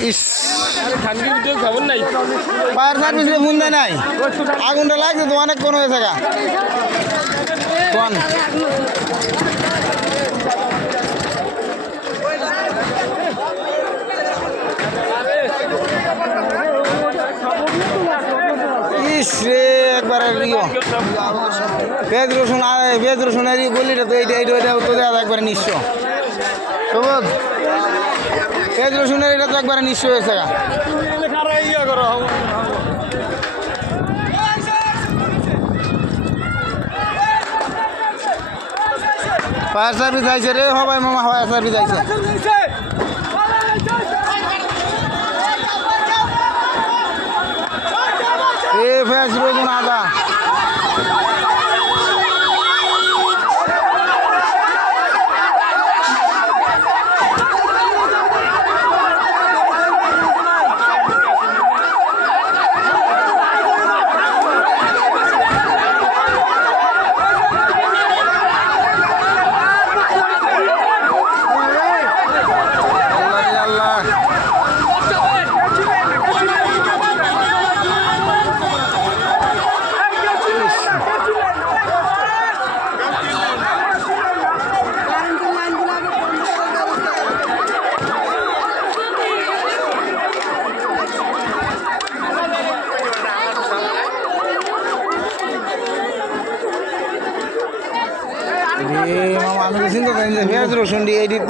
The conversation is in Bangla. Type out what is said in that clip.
ইস ফায়ার সার্ভিসে ফোন দেয় নাই আগুনটা লাগছে তো অনেক কোন হয়েছে গা কোন ইস রে একবারে রিও পেঁয়াজ রসুনের গলিটা তো এইটা তো দেওয়া একবারে নিঃস্ব সবুজ পেঁয়াজ রসুনের এটা তো একবারে নিঃস্ব হয়েছে গা ফায়ার সার্ভিস আইছে রে হবাই মামা ফায়ার সার্ভিস আইছে এ পেঁয়াজ রসুন আদা মামা আমি চিন্তা করেন যে পেঁয়াজ রসুন দিয়ে